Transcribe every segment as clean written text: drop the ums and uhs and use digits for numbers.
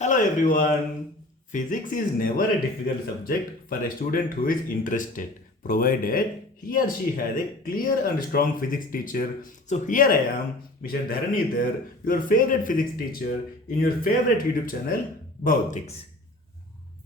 Hello everyone. Physics is never a difficult subject for a student who is interested, provided he or she has a clear and strong physics teacher. So here I am, Mr. Dharanidhar, your favorite physics teacher in your favorite YouTube channel, Bhouthics.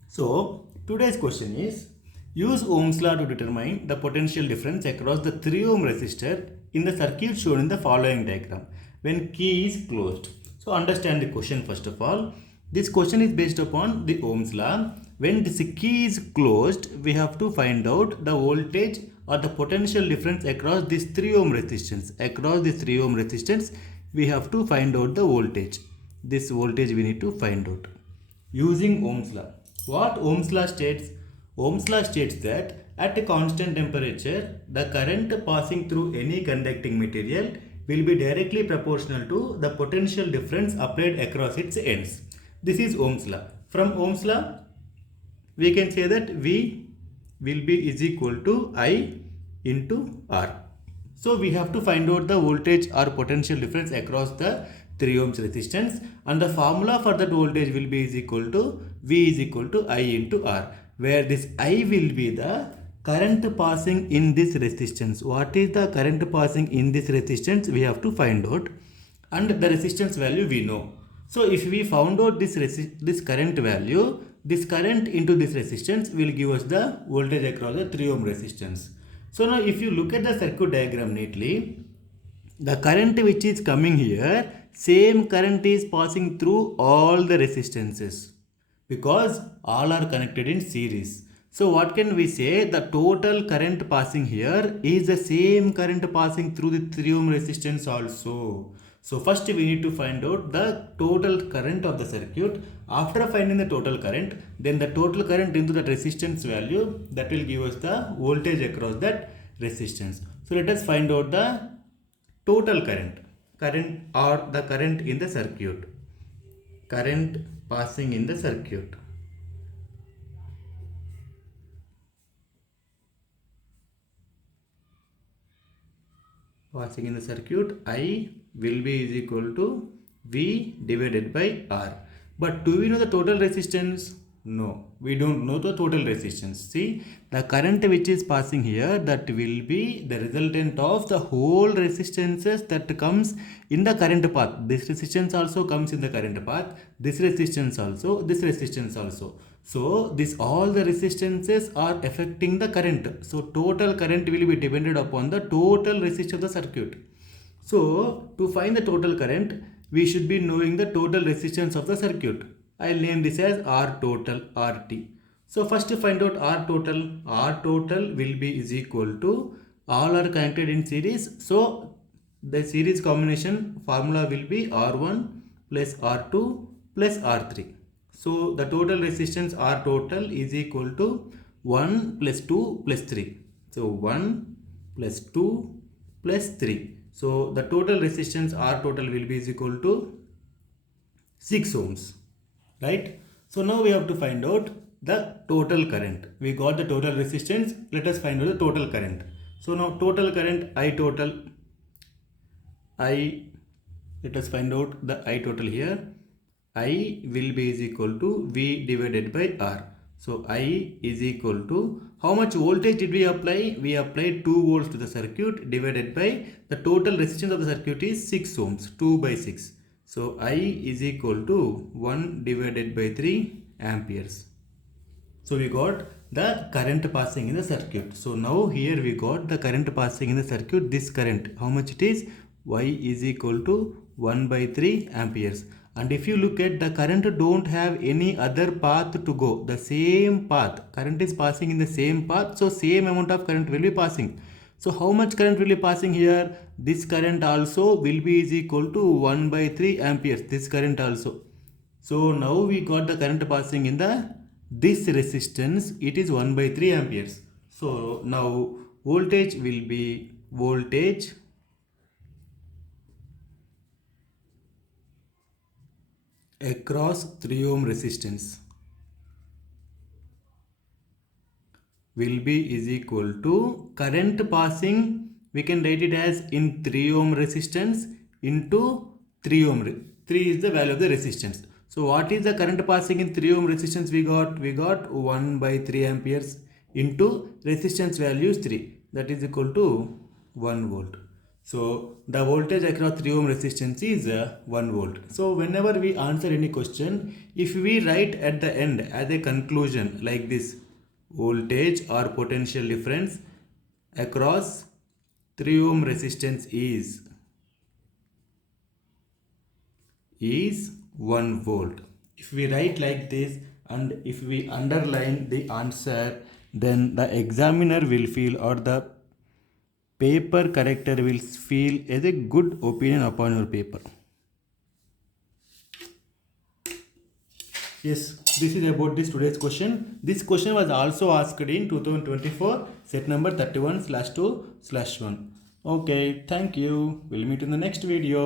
So today's question is, use Ohm's law to determine the potential difference across the 3 ohm resistor in the circuit shown in the following diagram when key is closed. So understand the question first of all. This question is based upon the Ohm's law. When this key is closed, we have to find out the voltage or the potential difference across this 3 ohm resistance. Across this 3 ohm resistance, we have to find out the voltage. This voltage we need to find out using Ohm's law. What Ohm's law states? Ohm's law states that at a constant temperature, the current passing through any conducting material will be directly proportional to the potential difference applied across its ends. This is Ohm's law. From Ohm's law, we can say that V will be is equal to I into R. So we have to find out the voltage or potential difference across the 3 ohms resistance, and the formula for that voltage will be is equal to V is equal to I into R, where this I will be the current passing in this resistance. What is the current passing in this resistance? We have to find out, and the resistance value we know. So if we found out this current value, this current into this resistance will give us the voltage across the 3 ohm resistance. So now if you look at the circuit diagram neatly, the current which is coming here, same current is passing through all the resistances because all are connected in series. So what can we say? The total current passing here is the same current passing through the 3 ohm resistance also. So first we need to find out the total current of the circuit. After finding the total current, then the total current into that resistance value, that will give us the voltage across that resistance. So let us find out the total current or the current in the circuit, current passing in the circuit. Passing in the circuit, I will be is equal to V divided by R. But do we know the total resistance? No, we don't know the total resistance. See, the current which is passing here, that will be the resultant of the whole resistances that comes in the current path. This resistance also comes in the current path. This resistance also, this resistance also. So this all the resistances are affecting the current. So total current will be dependent upon the total resistance of the circuit. So to find the total current, we should be knowing the total resistance of the circuit. I'll name this as R total, RT. So first to find out R total will be is equal to, all are connected in series. So the series combination formula will be R1 plus R2 plus R3. So the total resistance R total is equal to 1 plus 2 plus 3. So 1 plus 2 plus 3. So the total resistance R total will be is equal to 6 ohms. Right? So now we have to find out the total current. We got the total resistance. Let us find out the total current. So now total current I total, let us find out the I total here. I will be is equal to V divided by R. So I is equal to, how much voltage did we apply? We applied 2 volts to the circuit divided by the total resistance of the circuit is 6 ohms, 2 by 6. So I is equal to 1 divided by 3 amperes. So we got the current passing in the circuit. So now here we got the current passing in the circuit. This current, how much it is? Y is equal to 1 by 3 amperes. And if you look at the current don't have any other path to go. The same path. Current is passing in the same path. So same amount of current will be passing. So how much current will be passing here? This current also will be is equal to 1 by 3 amperes. This current also. So now we got the current passing in the this resistance. It is 1 by 3 amperes. So now voltage will be voltage across 3 ohm resistance will be is equal to current passing, we can write it as in 3 ohm resistance into 3 ohm. 3 is the value of the resistance. So what is the current passing in 3 ohm resistance we got? We got 1 by 3 amperes into resistance value is 3. That is equal to 1 volt. So the voltage across 3 ohm resistance is 1 volt. So whenever we answer any question, if we write at the end as a conclusion like this, voltage or potential difference across 3 ohm resistance is 1 volt. If we write like this and if we underline the answer, then the examiner will feel or the paper corrector will feel as a good opinion upon your paper. Yes, this is about this today's question. This question was also asked in 2024 set number 31/2/1. Okay, thank you. We'll meet in the next video.